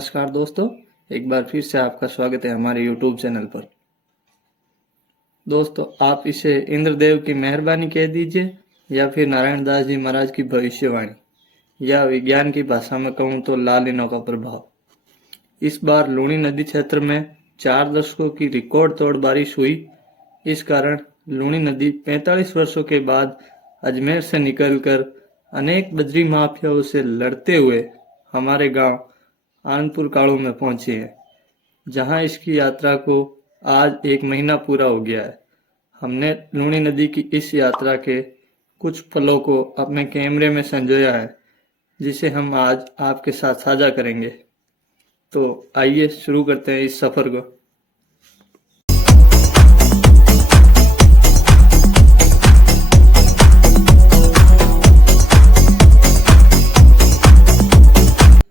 नमस्कार दोस्तों, एक बार फिर से आपका स्वागत है हमारे YouTube चैनल पर। दोस्तों, आप इसे इंद्रदेव की मेहरबानी कह दीजिए या फिर नारायण दास जी महाराज की भविष्यवाणी या विज्ञान की भाषा में कहूँ तो लालिनों का प्रभाव। इस बार लूणी नदी क्षेत्र में 4 दशकों की रिकॉर्ड तोड़ बारिश हुई। इस कारण लूणी नदी 45 वर्षों के बाद अजमेर से निकलकर अनेक बजरी माफियाओं से लड़ते हुए हमारे गांव आनपुर काड़ू में पहुंची है, जहां इसकी यात्रा को आज 1 महीना पूरा हो गया है। हमने लूणी नदी की इस यात्रा के कुछ पलों को अपने कैमरे में संजोया है, जिसे हम आज आपके साथ साझा करेंगे। तो आइए शुरू करते हैं इस सफर को।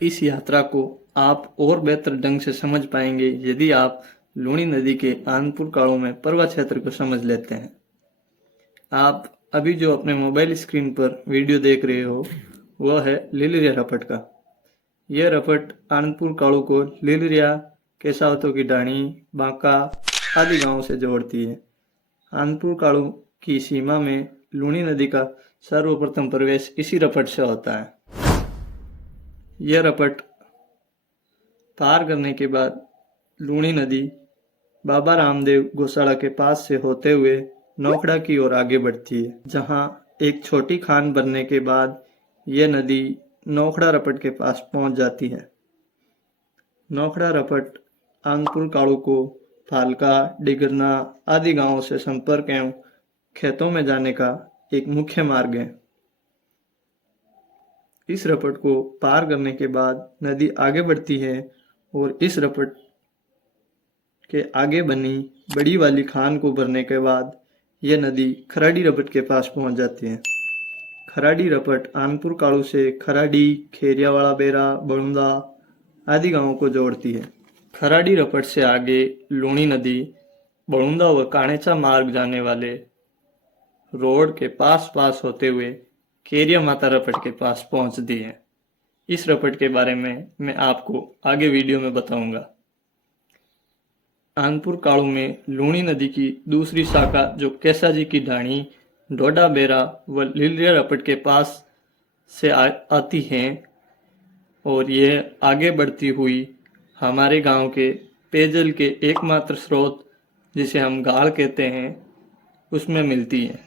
इस यात्रा को आप और बेहतर ढंग से समझ पाएंगे यदि आप लूणी नदी के आनपुर काड़ू में पर्वत क्षेत्र को समझ लेते हैं। आप अभी जो अपने मोबाइल स्क्रीन पर वीडियो देख रहे हो वह है लीलरिया रपट का। यह रपट आनपुर काड़ू को लीलरिया, केसावतों की ढाणी, बांका आदि गांवों से जोड़ती है। आनपुर काड़ू की सीमा में लूणी नदी का सर्वप्रथम प्रवेश इसी रपट से होता है। यह रपट पार करने के बाद लूणी नदी बाबा रामदेव गौशाला के पास से होते हुए नौखड़ा की ओर आगे बढ़ती है, जहां एक छोटी खान बनने के बाद यह नदी नौखड़ा रपट के पास पहुंच जाती है। नौखड़ा रपट आनपुर काड़ू को फालका, डिगरना आदि गांवों से संपर्क एवं खेतों में जाने का एक मुख्य मार्ग है। इस रपट को पार करने के बाद नदी आगे बढ़ती है और इस रपट के आगे बनी बड़ी वाली खान को भरने के बाद यह नदी खराड़ी रपट के पास पहुंच जाती है। खराड़ी रपट आनपुर काड़ू से खराड़ी, खेरियावाड़ा बेरा, बड़ुंदा आदि गांवों को जोड़ती है। खराड़ी रपट से आगे लूणी नदी बड़ुंदा व काणेचा मार्ग जाने वाले रोड के पास होते हुए केरिया माता रपट के पास पहुंचती है। इस रपट के बारे में मैं आपको आगे वीडियो में बताऊंगा। आनपुर काड़ू में लूणी नदी की दूसरी शाखा जो केसाजी की ढाणी, डोडा बेरा व लीलरिया रपट के पास से आती है और यह आगे बढ़ती हुई हमारे गांव के पेयजल के एकमात्र स्रोत जिसे हम गाड़ कहते हैं उसमें मिलती है।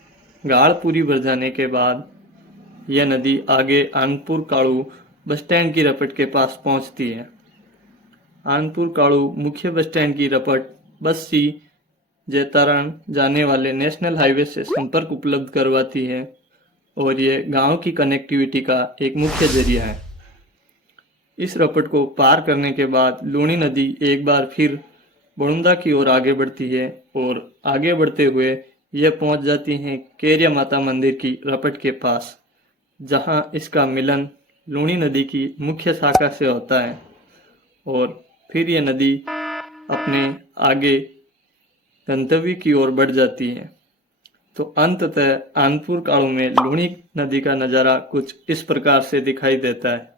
गाड़ पूरी भर जाने के बाद यह नदी आगे आनपुर काड़ू बस स्टैंड की रपट के पास पहुंचती है। आनपुर काड़ू मुख्य बस स्टैंड की रपट बस्सी, जैतारण जाने वाले नेशनल हाईवे से संपर्क उपलब्ध करवाती है और यह गांव की कनेक्टिविटी का एक मुख्य जरिया है। इस रपट को पार करने के बाद लूणी नदी एक बार फिर बड़ुंदा की ओर आगे बढ़ती है और आगे बढ़ते हुए यह पहुंच जाती है केरिया माता मंदिर की रपट के पास, जहां इसका मिलन लूणी नदी की मुख्य शाखा से होता है और फिर यह नदी अपने आगे गंतव्य की ओर बढ़ जाती है। तो अंततः आनपुर काड़ू में लूणी नदी का नज़ारा कुछ इस प्रकार से दिखाई देता है।